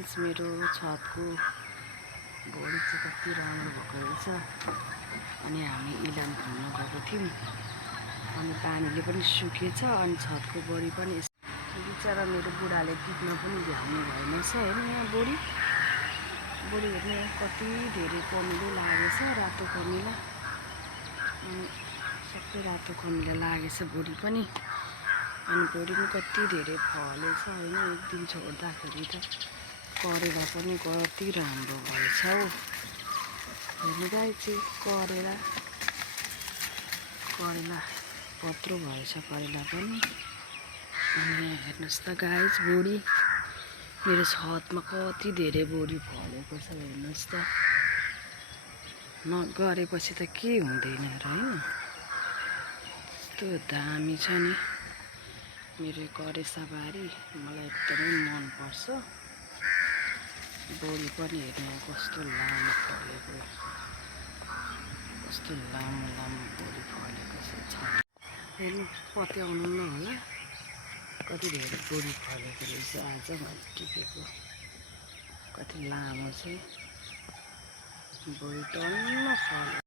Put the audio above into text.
Guys मेरो छतको बोडी चाहिँ कति राम्रो भएको रहेछ। अनि हामी इलाम घुम्न गएको थियौँ अनि पानीले पनि सुकेछ अनि छतको बोडी पनि बिचरा मेरो बुढाले टिप्न पनि भ्याउनु भएन रहेछ। हेर्नु यहाँ बोडी हेर्नु कति धेरै कमिलो लागेछ, रातो कमिला अनि सबै रातो कमिला लागेछ बोडी पनि। अनि बोडी पनि कति धेरै फलेछ होइन। एक दिन छोड्दाखेरि त करेला पनि कति राम्रो भएछ हौ। हेर्नु गाइस करेला पत्रो भएछ करेला पनि। अनि हेर्नुहोस् त गाइस बोडी मेरो छतमा कति धेरै बोडी फलेको छ हेर्नुहोस् त। नगरेपछि त के हुँदैन र हैन। यस्तो दामी छ नि मेरो करेसाबारी, मलाई एकदमै मन पर्छ। बोडी पनि हेर्नु कस्तो लामो फलेको, कस्तो लामो बोडी फलेको छ। हेर्नु पत्याउनु न होला कति धेरै बोडी फलेको रहेछ। आज मैले टिपेको कति लामो चाहिँ बोडी टन्न फल्यो।